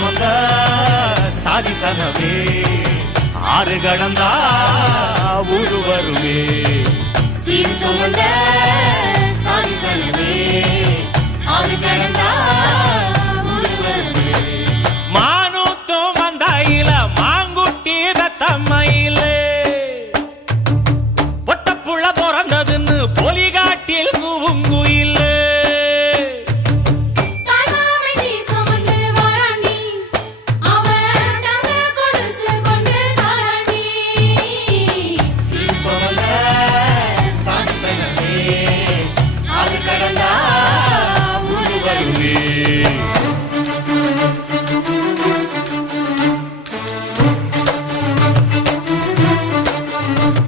சுமந்த சாதி சனமே ஆறு கடந்தா ஊரு வருமே சீர் சுமந்த சாதி சனமே ஆறு கடந்தா ஊரு வருமே மானூத்தும் வந்தாயில மாங்குட்டி தத்தம்மையிலே பொட்டப்புள்ள பிறந்ததுன்னு பொலிகாட்டி